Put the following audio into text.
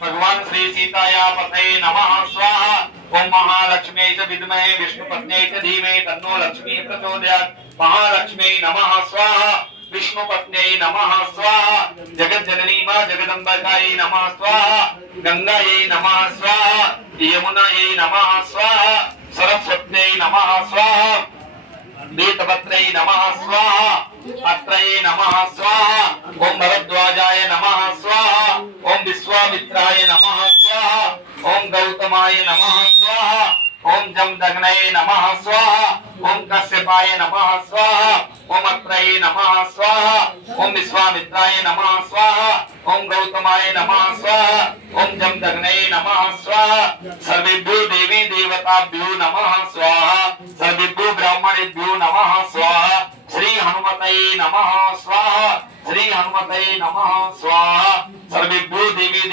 भगवान श्री सीताया पतये नमः स्वाहा। ओम महालक्ष्मी च विद्महे विष्णुपत्न्यै च धीमहि तन्नो लक्ष्मी प्रचोदयात्। महालक्ष्मी नमः स्वाहा। विष्णुपत्न्यै नमः स्वाहा। जगज्जननी मां जगदम्बिकायै नमः स्वाहा। गंगायै नमः स्वाहा। यमुनायै नमः स्वाहा। सरस्वत्यै नमः स्वाहा। वेदपत्रै नमः स्वाहा। अत्रये नमः स्वाहा। ओम भरद्वाजाय नमः स्वाहा। ओम विश्वामित्राय नमः स्वाहा। ओम गौतमाय नमः स्वाहा। ओम जमदग्नये नमः स्वाहा। ओम कश्यपाय नमः स्वाहा। ओम अत्रये नमः स्वाहा। ओम विश्वामित्राय नमः स्वाहा। ओम गौतमाय नमः स्वाहा। ओम जमदग्नये नमः स्वाहा। सर्वेभ्यो देवी देवताभ्यो नमः स्वाहा। सर्वेभ्यो ब्राह्मणेभ्यो नमः स्वाहा। श्री हनुमतये नमः स्वाहा। श्री हनुमतये नमः स्वाहा। सर्वेभ्यो देवी